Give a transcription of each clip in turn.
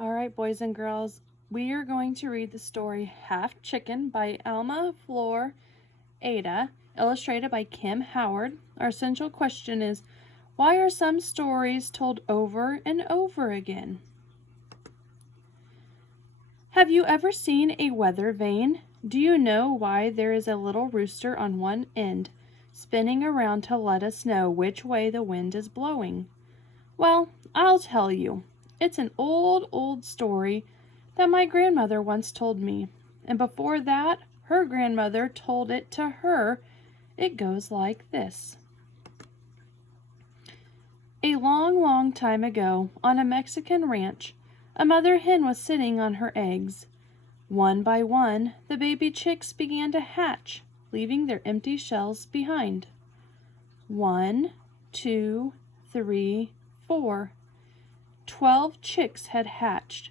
All right, boys and girls, we are going to read the story Half Chicken by Alma Flor Ada, illustrated by Kim Howard. Our essential question is, why are some stories told over and over again? Have you ever seen a weather vane? Do you know why there is a little rooster on one end, spinning around to let us know which way the wind is blowing? Well, I'll tell you. It's an old story that my grandmother once told me, and before that, her grandmother told it to her. It goes like this. A long time ago, on a Mexican ranch, a mother hen was sitting on her eggs. One by one, the baby chicks began to hatch, leaving their empty shells behind. 1, 2, 3, 4. 12 chicks had hatched,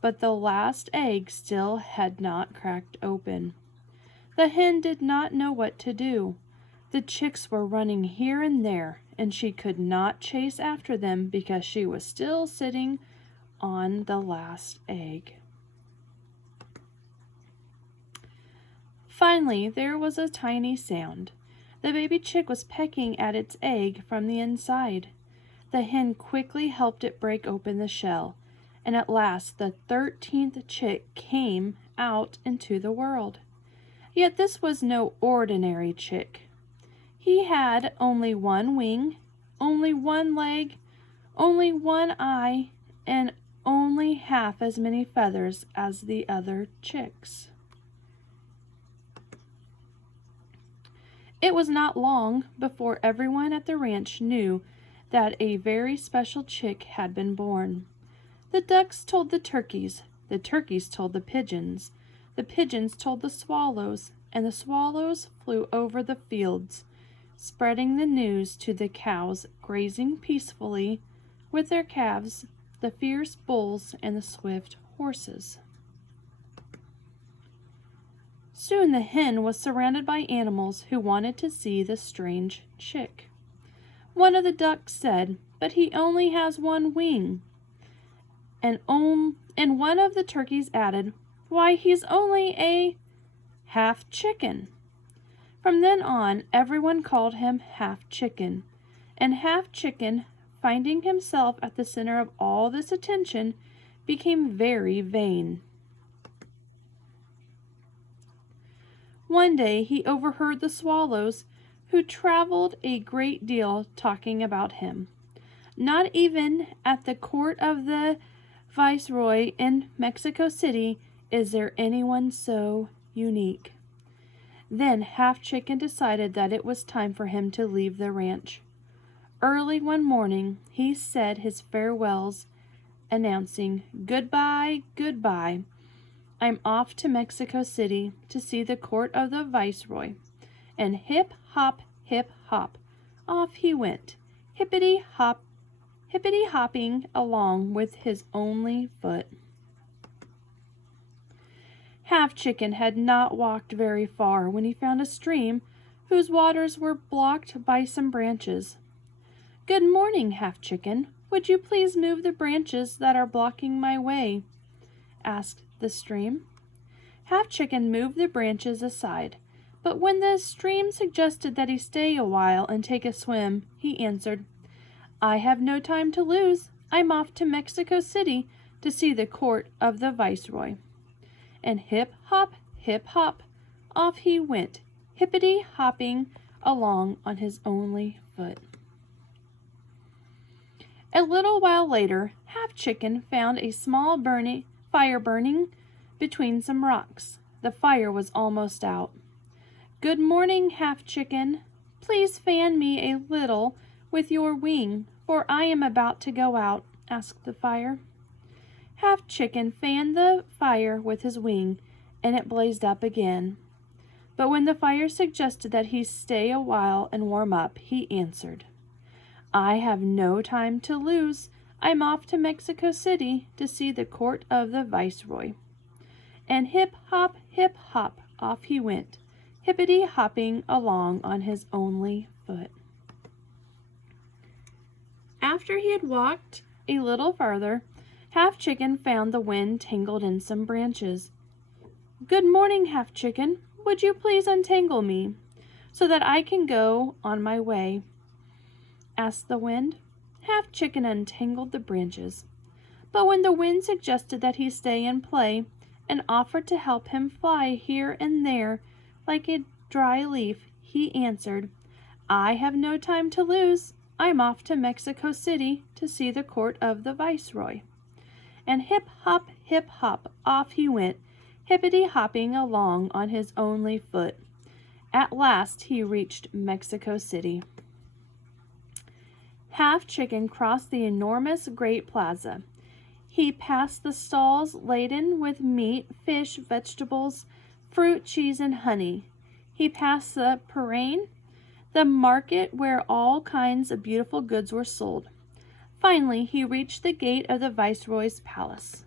but the last egg still had not cracked open. The hen did not know what to do. The chicks were running here and there, and she could not chase after them because she was still sitting on the last egg. Finally, there was a tiny sound. The baby chick was pecking at its egg from the inside. The hen quickly helped it break open the shell, and at last the 13th chick came out into the world. Yet this was no ordinary chick. He had only one wing, only one leg, only one eye, and only half as many feathers as the other chicks. It was not long before everyone at the ranch knew that a very special chick had been born. The ducks told the turkeys told the pigeons told the swallows, and the swallows flew over the fields, spreading the news to the cows grazing peacefully with their calves, the fierce bulls, and the swift horses. Soon the hen was surrounded by animals who wanted to see the strange chick. One of the ducks said, "But he only has one wing." And one of the turkeys added, "Why, he's only a half chicken." From then on, everyone called him Half Chicken, and Half Chicken, finding himself at the center of all this attention, became very vain. One day he overheard the swallows, who traveled a great deal, talking about him. Not even at the court of the Viceroy in Mexico City is there anyone so unique. Then Half Chicken decided that it was time for him to leave the ranch. Early one morning he said his farewells, announcing, "Goodbye, goodbye. I'm off to Mexico City to see the court of the Viceroy." And hip, hop, off he went, hippity-hopping along with his only foot. Half Chicken had not walked very far when he found a stream whose waters were blocked by some branches. "Good morning, Half Chicken. Would you please move the branches that are blocking my way?" asked the stream. Half Chicken moved the branches aside, but when the stream suggested that he stay a while and take a swim, he answered, "I have no time to lose. I'm off to Mexico City to see the court of the Viceroy." And hip, hop, off he went, hippity-hopping along on his only foot. A little while later, Half Chicken found a small fire burning between some rocks. The fire was almost out. "Good morning, Half Chicken. Please fan me a little with your wing, for I am about to go out," asked the fire. Half Chicken fanned the fire with his wing, and it blazed up again. But when the fire suggested that he stay a while and warm up, he answered, "I have no time to lose. I'm off to Mexico City to see the court of the Viceroy." And hip, hop, off he went, hippity-hopping along on his only foot. After he had walked a little farther, Half Chicken found the wind tangled in some branches. "Good morning, Half Chicken. Would you please untangle me, so that I can go on my way?" asked the wind. Half Chicken untangled the branches. But when the wind suggested that he stay and play, and offered to help him fly here and there like a dry leaf, he answered, "I have no time to lose. I'm off to Mexico City to see the court of the Viceroy." And hip, hop, off he went, hippity-hopping along on his only foot. At last he reached Mexico City. Half Chicken crossed the enormous Great Plaza. He passed the stalls laden with meat, fish, vegetables, fruit, cheese, and honey. He passed the Parade, the market where all kinds of beautiful goods were sold. Finally, he reached the gate of the Viceroy's palace.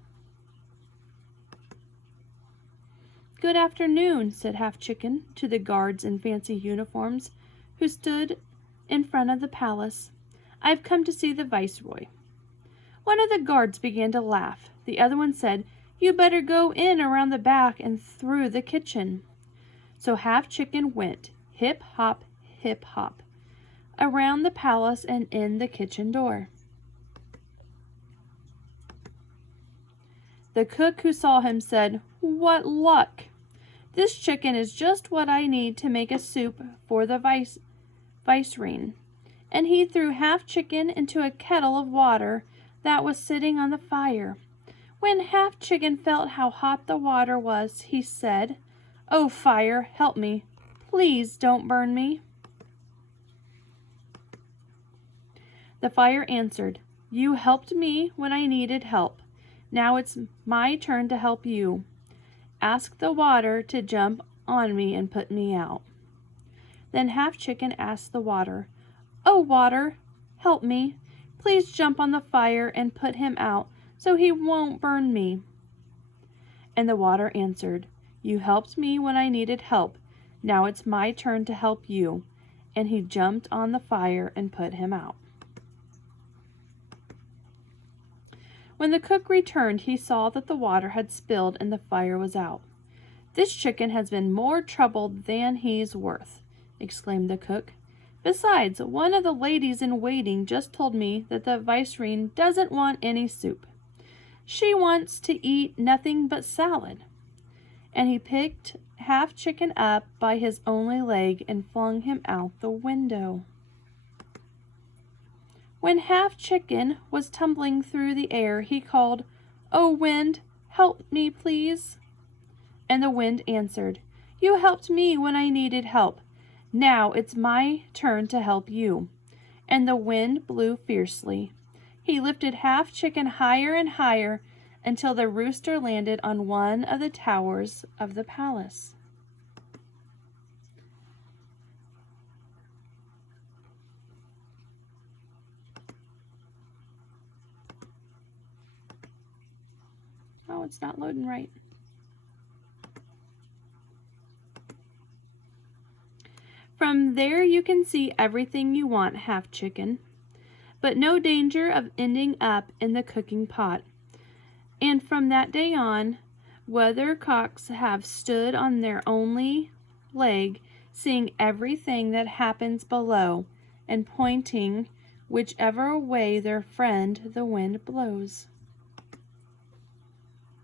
"Good afternoon," said Half Chicken to the guards in fancy uniforms who stood in front of the palace. "I've come to see the Viceroy." One of the guards began to laugh. The other one said, "You better go in around the back and through the kitchen." So Half Chicken went, hip, hop, around the palace and in the kitchen door. The cook who saw him said, "What luck! This chicken is just what I need to make a soup for the viceroy." And he threw Half Chicken into a kettle of water that was sitting on the fire. When Half Chicken felt how hot the water was, he said, "Oh, fire, help me. Please don't burn me." The fire answered, "You helped me when I needed help. Now it's my turn to help you. Ask the water to jump on me and put me out." Then Half Chicken asked the water, "Oh, water, help me. Please jump on the fire and put him out so he won't burn me." And the water answered, "You helped me when I needed help. Now it's my turn to help you." And he jumped on the fire and put him out. When the cook returned, he saw that the water had spilled and the fire was out. "This chicken has been more trouble than he's worth," exclaimed the cook. "Besides, one of the ladies in waiting just told me that the Viceroy doesn't want any soup. She wants to eat nothing but salad." And he picked Half Chicken up by his only leg and flung him out the window. When Half Chicken was tumbling through the air, he called, "Oh, wind, help me, please." And the wind answered, "You helped me when I needed help. Now it's my turn to help you." And the wind blew fiercely. He lifted Half Chicken higher and higher until the rooster landed on one of the towers of the palace. Oh, it's not loading right. From there you can see everything you want, Half Chicken, but no danger of ending up in the cooking pot. And from that day on, weathercocks have stood on their only leg, seeing everything that happens below, and pointing whichever way their friend the wind blows.